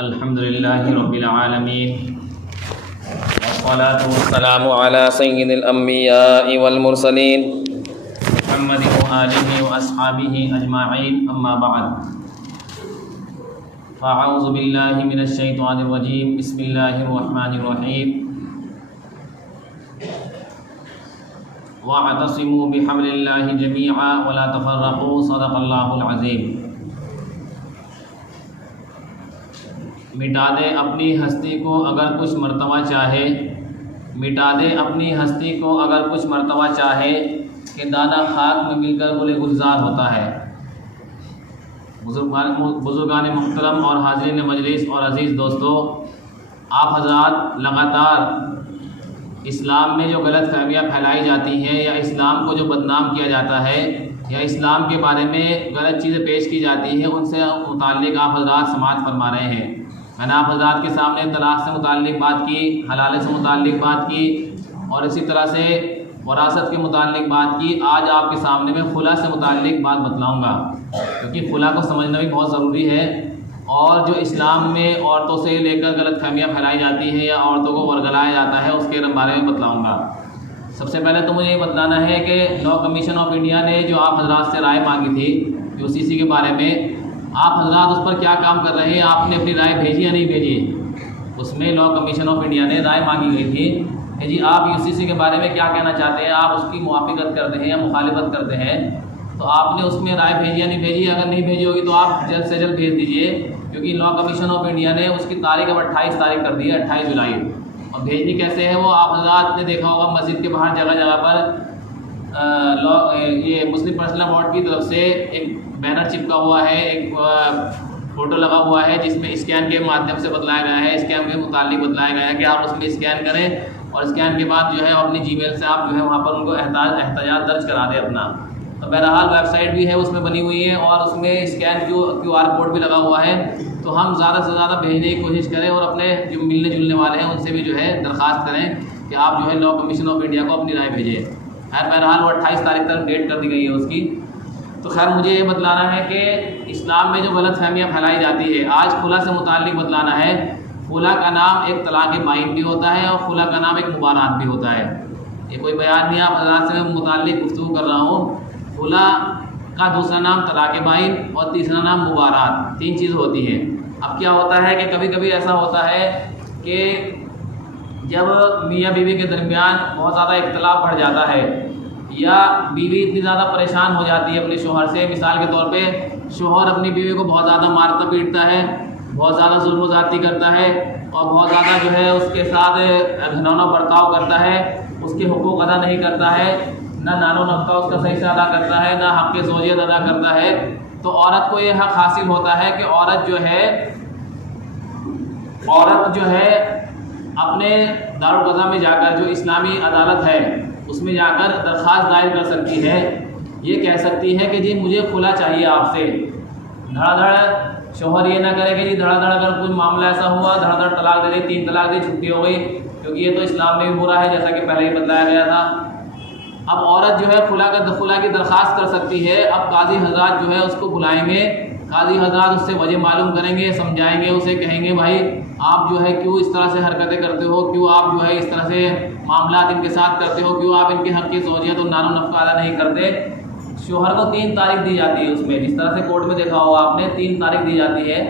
الحمد للہ رب العالمین والصلاة والسلام علی سید الانبیاء والمرسلین محمد وآلہ واصحابہ اجمعین، اما بعد فاعوذ باللہ من الشیطان الرجیم، بسم اللہ الرحمن الرحیم۔ واعتصموا بحبل اللہ جمیعا ولا تفرقوا، صدق اللہ العظیم۔ مٹا دے اپنی ہستی کو اگر کچھ مرتبہ چاہے، مٹا دے اپنی ہستی کو اگر کچھ مرتبہ چاہے، کہ دانہ خاک میں مل کر گل گلزار ہوتا ہے۔ بزرگان محترم اور حاضرین مجلس اور عزیز دوستو، آپ حضرات لگاتار اسلام میں جو غلط فہمیاں پھیلائی جاتی ہیں یا اسلام کو جو بدنام کیا جاتا ہے یا اسلام کے بارے میں غلط چیزیں پیش کی جاتی ہیں، ان سے متعلق آپ حضرات سماعت فرما رہے ہیں۔ میں نے آپ حضرات کے سامنے طلاق سے متعلق بات کی، حلالے سے متعلق بات کی، اور اسی طرح سے وراثت کے متعلق بات کی۔ آج آپ کے سامنے میں خلا سے متعلق بات بتلاؤں گا، کیونکہ خلا کو سمجھنا بھی بہت ضروری ہے، اور جو اسلام میں عورتوں سے لے کر غلط فہمیاں پھیلائی جاتی ہیں یا عورتوں کو ورگلایا جاتا ہے، اس کے بارے میں بتلاؤں گا۔ سب سے پہلے تو مجھے یہ بتلانا ہے کہ لاء کمیشن آف انڈیا نے جو آپ حضرات سے رائے مانگی تھی UCC کے بارے میں، آپ حضرات اس پر کیا کام کر رہے ہیں؟ آپ نے اپنی رائے بھیجی یا نہیں بھیجی؟ اس میں لاء کمیشن آف انڈیا نے رائے مانگی گئی تھی کہ جی آپ UCC کے بارے میں کیا کہنا چاہتے ہیں، آپ اس کی موافقت کرتے ہیں یا مخالفت کرتے ہیں؟ تو آپ نے اس میں رائے بھیجی یا نہیں بھیجی؟ اگر نہیں بھیجی ہوگی تو آپ جلد سے جلد بھیج دیجیے، کیونکہ لاء کمیشن آف انڈیا نے اس کی تاریخ اب 28 تاریخ کر دی ہے، 28 جولائی۔ اور بھیجنی کیسے ہے وہ آپ حضرات نے دیکھا ہوگا، مسجد کے باہر جگہ جگہ پر یہ مسلم پرسنل بورڈ کی طرف سے ایک بینر چپکا ہوا ہے، ایک فوٹو لگا ہوا ہے، جس میں اسکین کے مادھیم سے بتلایا گیا ہے، اسکین کے متعلق بتلایا گیا ہے کہ آپ اس میں اسکین کریں، اور اسکین کے بعد جو ہے اپنی جی میل سے آپ جو ہے وہاں پر ان کو احتجاج درج کرا دیں اپنا۔ تو بہرحال ویب سائٹ بھی ہے اس میں بنی ہوئی ہے، اور اس میں اسکین QR کوڈ بھی لگا ہوا ہے۔ تو ہم زیادہ سے زیادہ بھیجنے کی کوشش کریں، اور اپنے جو ملنے جلنے والے ہیں ان سے بھی جو ہے درخواست کریں کہ آپ جو ہے لاء کمیشن آف انڈیا کو اپنی رائے بھیجیں۔ بہرحال وہ 28 تاریخ تک ڈیٹ کر دی گئی ہے اس کی۔ تو خیر مجھے یہ بتلانا ہے کہ اسلام میں جو غلط فہمیاں پھیلائی جاتی ہے، آج خلا سے متعلق بتلانا ہے۔ خلا کا نام ایک طلاق بائن بھی ہوتا ہے، اور خلا کا نام ایک مبارات بھی ہوتا ہے۔ یہ کوئی بیان نہیں، آپ حضرات سے میں متعلق گفتگو کر رہا ہوں۔ خلا کا دوسرا نام طلاق بائن اور تیسرا نام مبارات، 3 چیز ہوتی ہیں۔ اب کیا ہوتا ہے کہ کبھی کبھی ایسا ہوتا ہے کہ جب میاں بیوی کے درمیان بہت زیادہ اختلاف بڑھ جاتا ہے، یا بیوی اتنی زیادہ پریشان ہو جاتی ہے اپنے شوہر سے، مثال کے طور پہ شوہر اپنی بیوی کو بہت زیادہ مارتا پیٹتا ہے، بہت زیادہ ظلم و زیادتی کرتا ہے، اور بہت زیادہ جو ہے اس کے ساتھ گھناؤنا برتاؤ کرتا ہے، اس کے حقوق ادا نہیں کرتا ہے، نہ نان و نفقہ اس کا صحیح سے ادا کرتا ہے، نہ حق زوجیت ادا کرتا ہے۔ تو عورت کو یہ حق حاصل ہوتا ہے کہ عورت جو ہے اپنے دارالقضا میں جا کر، جو اسلامی عدالت ہے اس میں جا کر درخواست دائر کر سکتی ہے۔ یہ کہہ سکتی ہے کہ جی مجھے خلا چاہیے آپ سے۔ دھڑا دھڑ شوہر یہ نہ کرے کہ جی دھڑا دھڑ اگر کوئی معاملہ ایسا ہوا دھڑا دھڑ طلاق دے دے، 3 طلاق دی، چھٹی ہو گئی، کیونکہ یہ تو اسلام میں بھی برا ہے، جیسا کہ پہلے ہی بتلایا گیا تھا۔ اب عورت جو ہے خلا کی درخواست کر سکتی ہے۔ اب قاضی حضرات جو ہے اس کو بلائیں گے، قاضی حضرات اس سے وجہ معلوم کریں گے، سمجھائیں گے، اسے کہیں گے بھائی آپ جو ہے کیوں اس طرح سے حرکتیں کرتے ہو، کیوں آپ جو ہے اس طرح سے معاملات ان کے ساتھ کرتے ہو، کیوں آپ ان کے حق کی زوجیت اور نان و نفقہ ادا نہیں کرتے۔ شوہر کو 3 تاریخ دی جاتی ہے، اس میں جس طرح سے کورٹ میں دیکھا ہوگا آپ نے 3 تاریخ دی جاتی ہے،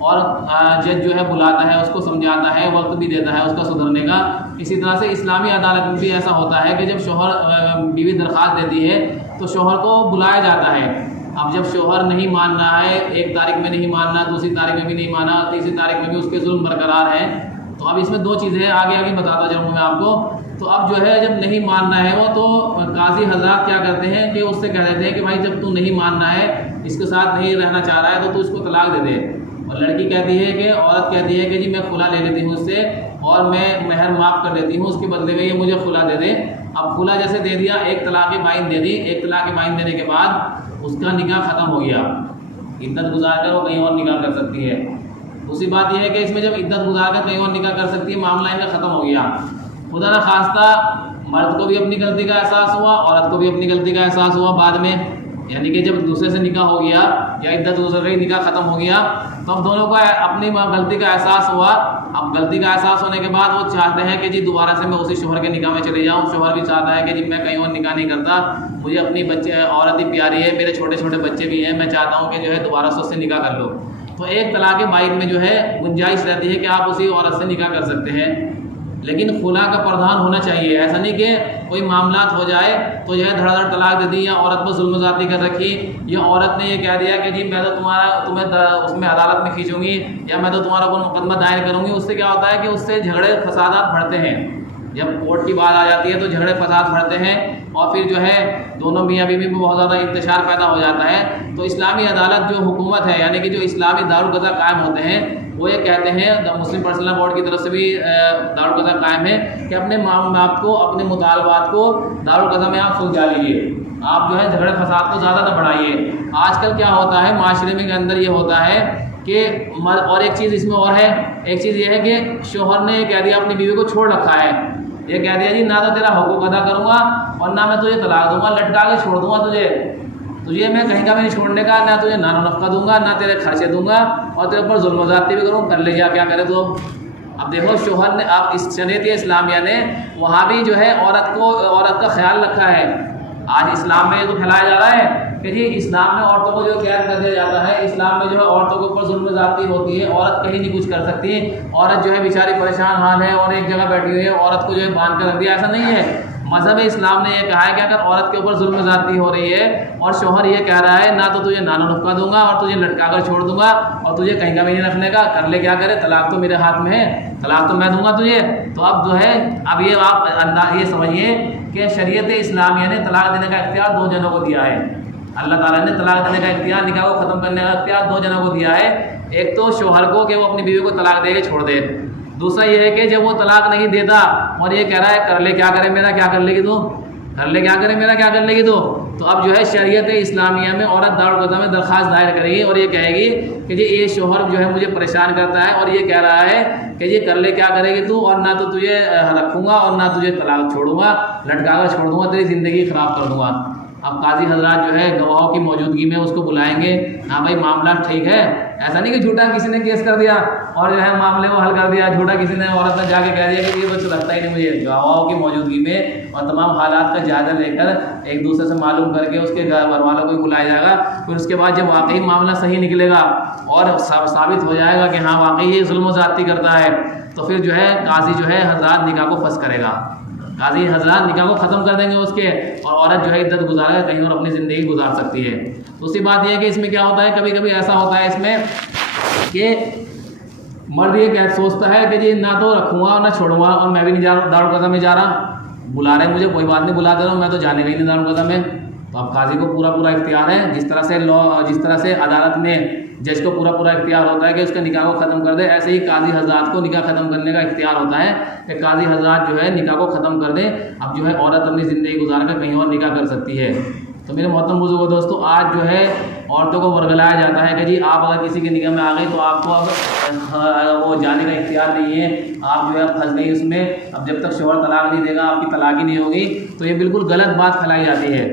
اور جج جو ہے بلاتا ہے، اس کو سمجھاتا ہے، وقت بھی دیتا ہے اس کا سدھرنے کا۔ اسی طرح سے اسلامی عدالت میں بھی ایسا ہوتا ہے کہ جب شوہر بیوی درخواست دیتی ہے تو شوہر کو بلایا جاتا ہے۔ اب جب شوہر نہیں مان رہا ہے، 1 تاریخ میں نہیں ماننا، دوسری تاریخ میں بھی نہیں مانا، تیسری تاریخ میں بھی اس کے ظلم برقرار ہیں، تو اب اس میں 2 چیزیں ہیں، آگے بتاتا جاؤں میں آپ کو۔ تو اب جو ہے جب نہیں ماننا ہے وہ، تو قاضی حضرات کیا کرتے ہیں کہ اس سے کہہ دیتے ہیں کہ بھائی جب تو نہیں ماننا ہے، اس کے ساتھ نہیں رہنا چاہ رہا ہے، تو اس کو طلاق دے دے۔ اور لڑکی کہتی ہے کہ عورت کہتی ہے کہ جی میں خلا لے لیتی ہوں اس سے، اور میں مہر معاف کر دیتی ہوں، اس کے بدلے میں یہ مجھے خلا دے دے۔ اب خلا جیسے دے دیا، 1 طلاق بائن دے دی، 1 طلاق بائن دینے کے بعد اس کا نکاح ختم ہو گیا، عدت گزار کر وہ کہیں اور نکاح کر سکتی ہے۔ دوسری بات یہ ہے کہ اس میں جب عدت گزار کر کہیں اور نکاح کر سکتی ہے، معاملہ ان کا ختم ہو گیا۔ خدا نخواستہ مرد کو بھی اپنی غلطی کا احساس ہوا، عورت کو بھی اپنی غلطی کا احساس ہوا، بعد میں یعنی کہ جب دوسرے سے نکاح ہو گیا یا عدت گزر گئی، نکاح ختم ہو گیا، تو اب دونوں کو اپنی غلطی کا احساس ہوا۔ اب غلطی کا احساس ہونے کے بعد وہ چاہتے ہیں کہ جی دوبارہ سے میں اسی شوہر کے نکاح میں چلے جاؤں، شوہر بھی چاہتا ہے کہ جی میں کہیں اور نکاح نہیں کرتا، مجھے اپنی بچے عورت ہی پیاری ہے، میرے چھوٹے چھوٹے بچے بھی ہیں، میں چاہتا ہوں کہ جو ہے دوبارہ سے اس سے نکاح کر لو۔ تو ایک طلاق بائن میں جو ہے گنجائش رہتی ہے کہ آپ اسی عورت سے نکاح کر سکتے ہیں، لیکن خلا کا پردھان ہونا چاہیے۔ ایسا نہیں کہ کوئی معاملات ہو جائے تو جو ہے دھڑا دھڑ طلاق دے دی، یا عورت پر ظلم زیادتی کر رکھی، یا عورت نے یہ کہہ دیا کہ جی میں تو تمہیں اس میں عدالت میں کھینچوں گی، یا میں تو تمہارا اوپر مقدمہ دائر کروں گی۔ اس سے کیا ہوتا ہے کہ اس سے جھگڑے فسادات بڑھتے ہیں۔ جب کورٹ کی بات آ جاتی ہے تو جھگڑے فساد بڑھتے ہیں، اور پھر جو ہے دونوں میاں بیوی میں بہت زیادہ انتشار پیدا ہو جاتا ہے۔ تو اسلامی عدالت جو حکومت ہے، یعنی کہ جو اسلامی دارالقضا قائم ہوتے ہیں، وہ یہ کہتے ہیں، مسلم پرسنل لا بورڈ کی طرف سے بھی دارالقضا قائم ہے کہ اپنے معاملات کو، اپنے مطالبات کو دارالقضا میں آپ سلجھا لیجیے، آپ جو ہے جھگڑے فساد کو زیادہ نہ بڑھائیے۔ آج کل کیا ہوتا ہے معاشرے میں کے اندر یہ ہوتا ہے کہ اور ایک چیز اس میں اور ہے، ایک چیز یہ ہے کہ شوہر نے یہ کہہ دیا اپنی بیوی کو چھوڑ رکھا ہے، یہ کہہ دیا جی نہ تو تیرا حقوق ادا کروں گا اور نہ میں تجھے طلاق دوں گا، لٹکا کے چھوڑ دوں گا تجھے میں کہیں کا بھی نہیں چھوڑنے کا، نہ تجھے نان و نفقہ دوں گا، نہ تیرے خرچے دوں گا، اور تیرے اوپر ظلم و زیادتی بھی کروں، کر لے جا کیا کرے تو۔ اب دیکھو شوہر نے، اب اس شریعت اسلامیہ نے وہاں بھی جو ہے عورت کا خیال رکھا ہے۔ آج اسلام میں یہ تو پھیلایا جا رہا ہے کہ جی اسلام میں عورتوں کو جو قید کر دیا جاتا ہے، اسلام میں جو ہے عورتوں کے اوپر ظلم و زیادتی ہوتی ہے، عورت کہیں نہیں کچھ کر سکتی، عورت جو ہے بیچاری پریشان حال ہے اور ایک جگہ بیٹھی ہوئی ہے، عورت کو جو ہے باندھ کر رکھ دیا، ایسا نہیں ہے۔ مذہب اسلام نے یہ کہا ہے کہ اگر عورت کے اوپر ظلم و زیادتی ہو رہی ہے اور شوہر یہ کہہ رہا ہے نہ تو تجھے نان و نفقہ دوں گا اور تجھے لٹکا کر چھوڑ دوں گا اور تجھے کہیں کا بھی نہیں رکھنے کا، کر لے کیا کرے، طلاق تو میرے ہاتھ میں ہے، طلاق تو میں دوں گا تجھے، تو اب جو ہے اب یہ آپ یہ سمجھیے کہ شریعت اسلامیہ نے طلاق دینے کا اختیار دو جنوں کو دیا ہے۔ اللہ تعالیٰ نے طلاق دینے کا اختیار، نکاح کو ختم کرنے کا اختیار دو جنوں کو دیا ہے۔ ایک تو شوہر کو کہ وہ اپنی بیوی کو طلاق دے کے چھوڑ دے، دوسرا یہ ہے کہ جب وہ طلاق نہیں دیتا اور یہ کہہ رہا ہے کر لے کیا کرے میرا، کیا کر لے گی تو، کر لے کیا کرے میرا، کیا کر لے گی تو اب جو ہے شریعت اسلامیہ میں عورت دارالقضا میں درخواست دائر کرے گی اور یہ کہے گی کہ جی یہ شوہر جو ہے مجھے پریشان کرتا ہے اور یہ کہہ رہا ہے کہ یہ کر لے کیا کرے گی تو، اور نہ تو تجھے رکھوں گا اور نہ تجھے طلاق چھوڑوں گا، لٹکا کر چھوڑ دوں گا، تیری زندگی خراب کر دوں گا۔ اب قاضی حضرات جو ہے گواہوں کی موجودگی میں اس کو بلائیں گے، ہاں بھائی معاملہ ٹھیک ہے، ایسا نہیں کہ جھوٹا کسی نے کیس کر دیا اور جو ہے معاملے کو حل کر دیا، جھوٹا کسی نے عورت نے جا کے کہہ دیا کہ یہ بچہ لگتا ہی نہیں مجھے، گواہوں کی موجودگی میں اور تمام حالات کا جائزہ لے کر ایک دوسرے سے معلوم کر کے اس کے گھر والوں کو بلایا جائے گا، پھر اس کے بعد جب واقعی معاملہ صحیح نکلے گا اور ثابت ہو جائے گا کہ ہاں واقعی یہ ظلم و زیادتی کرتا ہے، تو پھر جو ہے قاضی جو ہے حضرات نکاح کو فسخ کرے گا، قاضی حضرات نکاح کو ختم کر دیں گے اس کے، اور عورت جو ہے عدت گزار کر کہیں اور اپنی زندگی گزار سکتی ہے۔ دوسری بات یہ ہے کہ اس میں کیا ہوتا ہے، کبھی کبھی ایسا ہوتا ہے اس میں کہ مرد یہ سوچتا ہے کہ جی نہ تو رکھوں گا اور نہ چھوڑوں گا، اور میں بھی نہیں جا رہا دارالقضا میں جا رہا، بلا رہے ہیں مجھے کوئی بات نہیں، بلا دے رہا ہوں، میں تو جانے کا ہی نہیں دارالقضا میں۔ تو اب قاضی کو پورا اختیار ہے، جس طرح سے عدالت میں جج کو پورا اختیار ہوتا ہے کہ اس کے نکاح کو ختم کر دے، ایسے ہی قاضی حضرات کو نکاح ختم کرنے کا اختیار ہوتا ہے کہ قاضی حضرات جو ہے نکاح کو ختم کر دیں۔ اب جو ہے عورت اپنی زندگی گزار کر کہیں اور نکاح کر سکتی ہے۔ تو میرے محترم بزرگوں دوستو، آج جو ہے عورتوں کو ورگلایا جاتا ہے کہ جی آپ اگر کسی کے نکاح میں آ گئی تو آپ کو اب وہ جانے کا اختیار نہیں ہے، آپ جو ہے اب پھنس گئی اس میں، اب جب تک شوہر طلاق نہیں دے گا آپ کی طلاق ہی نہیں ہوگی۔ تو یہ بالکل غلط بات پھیلائی جاتی ہے،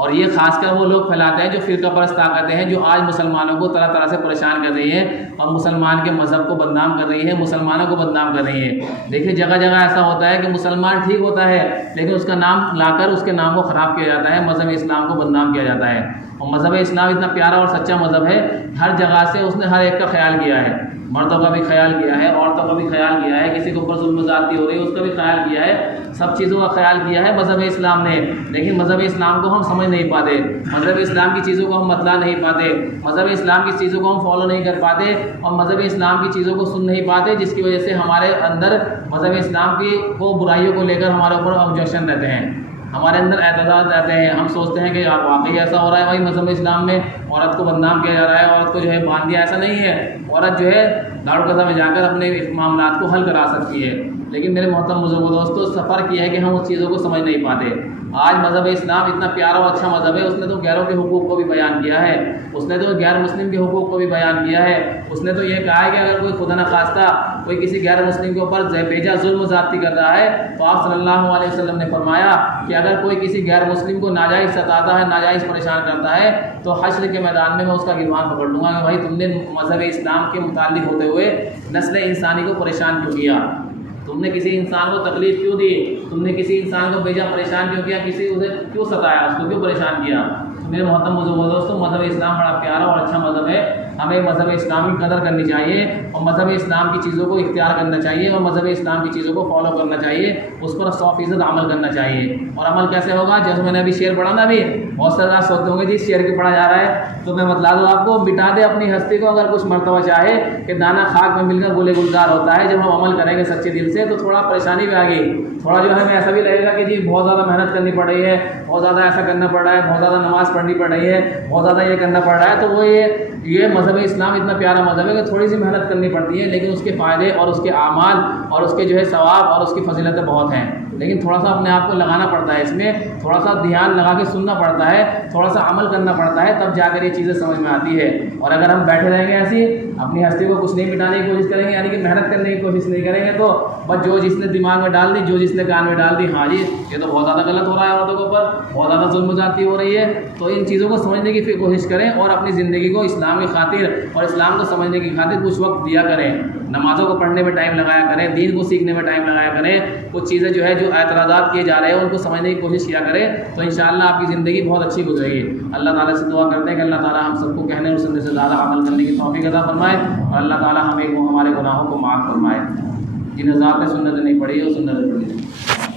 اور یہ خاص کر وہ لوگ پھیلاتے ہیں جو فرقہ پرست طاقتیں ہیں، جو آج مسلمانوں کو طرح سے پریشان کر رہی ہیں اور مسلمان کے مذہب کو بدنام کر رہی ہیں، مسلمانوں کو بدنام کر رہی ہیں۔ دیکھیے جگہ ایسا ہوتا ہے کہ مسلمان ٹھیک ہوتا ہے لیکن اس کا نام لا کر اس کے نام کو خراب کیا جاتا ہے، مذہب اسلام کو بدنام کیا جاتا ہے۔ اور مذہب اسلام اتنا پیارا اور سچا مذہب ہے، ہر جگہ سے اس نے ہر ایک کا خیال کیا ہے، مردوں کا بھی خیال کیا ہے، عورتوں کا بھی خیال کیا ہے، کسی کے اوپر ظلم و زیادتی ہو رہی ہے اس کا بھی خیال کیا ہے، سب چیزوں کا خیال کیا ہے مذہب اسلام نے۔ لیکن مذہب اسلام کو ہم سمجھ نہیں پاتے، مذہب اسلام کی چیزوں کو ہم بتلا نہیں پاتے، مذہب اسلام کی چیزوں کو ہم فالو نہیں کر پاتے اور مذہب اسلام کی چیزوں کو سن نہیں پاتے، جس کی وجہ سے ہمارے اندر مذہب اسلام کی وہ برائیوں کو لے کر ہمارے اوپر آبجیکشن رہتے ہیں، ہمارے اندر اعتراض رہتے ہیں۔ ہم سوچتے ہیں کہ واقعی ایسا ہو رہا ہے، بھائی مذہب اسلام میں عورت کو بدنام کیا جا رہا ہے، عورت کو جو ہے باندھ دیا، ایسا نہیں ہے، عورت جو ہے دارالقضا میں جا کر اپنے معاملات کو حل کرا سکتی ہے۔ لیکن میرے محترم بزرگوں دوستوں، سفر کیا ہے کہ ہم اس چیزوں کو سمجھ نہیں پاتے۔ آج مذہب اسلام اتنا پیارا اور اچھا مذہب ہے، اس نے تو غیروں کے حقوق کو بھی بیان کیا ہے، اس نے تو غیر مسلم کے حقوق کو بھی بیان کیا ہے، اس نے تو یہ کہا ہے کہ اگر کوئی خدا نخواستہ کوئی کسی غیر مسلم کے اوپر بیجا ظلم و زیادتی کر رہا ہے تو آپ صلی اللہ علیہ وسلم نے فرمایا کہ اگر کوئی کسی غیر مسلم کو ناجائز ستاتا ہے، ناجائز پریشان کرتا ہے تو حشر کے میدان میں اس کا گریبان پکڑ لوں گا کہ بھائی تم نے مذہب اسلام کے متعلق ہوتے ہوئے نسل انسانی کو پریشان کیوں کیا، تم نے کسی انسان کو تکلیف کیوں دی، تم نے کسی انسان کو بیجا پریشان کیوں کیا، کسی اسے کیوں ستایا، اس کو کیوں پریشان کیا۔ میرے محترم بزرگوں دوستوں، مذہب اسلام بڑا پیارا اور اچھا مذہب ہے، ہمیں مذہب اسلام کی قدر کرنی چاہیے اور مذہب اسلام کی چیزوں کو اختیار کرنا چاہیے اور مذہب اسلام کی چیزوں کو فالو کرنا چاہیے، اس پر 100% عمل کرنا چاہیے۔ اور عمل کیسے ہوگا؟ جیسے میں نے ابھی شعر پڑھا نا، ابھی بہت سارے آپ سوچتے ہوں گے جی شعر کیوں پڑھا جا رہا ہے، تو میں بتلا دوں آپ کو، مٹا دے اپنی ہستی کو اگر کچھ مرتبہ چاہے کہ دانا خاک میں مل کر گلے گلزار ہوتا ہے۔ جب ہم عمل کریں گے سچے دل سے تو تھوڑا پریشانی بھی آ گئی، تھوڑا جو ہے ہمیں ایسا بھی لگے گا کہ جی بہت زیادہ محنت کرنی پڑ رہی ہے، بہت زیادہ ایسا کرنا پڑ رہا ہے، بہت زیادہ نماز پڑھنی پڑ رہی ہے، بہت زیادہ یہ کرنا پڑ رہا ہے، تو وہ یہ مذہب اسلام اتنا پیارا مذہب ہے کہ تھوڑی سی محنت کرنی پڑتی ہے، لیکن اس کے فائدے اور اس کے اعمال اور اس کے جو ہے ثواب اور اس کی فضیلتیں بہت ہیں، لیکن تھوڑا سا اپنے آپ کو لگانا پڑتا ہے، اس میں تھوڑا سا دھیان لگا کے سننا پڑتا ہے، تھوڑا سا عمل کرنا پڑتا ہے، تب جا کر یہ چیزیں سمجھ میں آتی ہے۔ اور اگر ہم بیٹھے رہیں گے ایسی اپنی ہستی کو کچھ نہیں مٹانے کی کوشش کریں گے، یعنی کہ محنت کرنے کی کوشش نہیں کریں گے، تو بس جو جس نے دماغ میں ڈال دی، جو جس نے کان میں ڈال دی، ہاں جی یہ تو بہت زیادہ غلط ہو رہا ہے، عورتوں کے اوپر بہت زیادہ ظلم و زیادتی ہو رہی ہے، تو ان چیزوں کو سمجھنے کی کوشش کریں اور اپنی زندگی کو اسلام کی خاطر اور اسلام کو سمجھنے کی خاطر کچھ وقت دیا کریں، نمازوں کو پڑھنے میں ٹائم لگایا کریں، دین کو سیکھنے میں ٹائم لگایا کریں، کچھ چیزیں جو ہے جو اعتراضات کیے جا رہے ہیں ان کو سمجھنے کی کوشش کیا کریں، تو انشاءاللہ آپ کی زندگی بہت اچھی گزرے گی۔ اللہ تعالیٰ سے دعا کرتے ہیں کہ اللہ تعالیٰ ہم سب کو کہنے اور سننے سے زیادہ عمل کرنے کی توفیق عطا فرمائے اور اللہ تعالیٰ ہمیں ہمارے گناہوں کو معاف فرمائے۔ جن حضرات نے سنت نہیں پڑھی وہ سنت پڑھی۔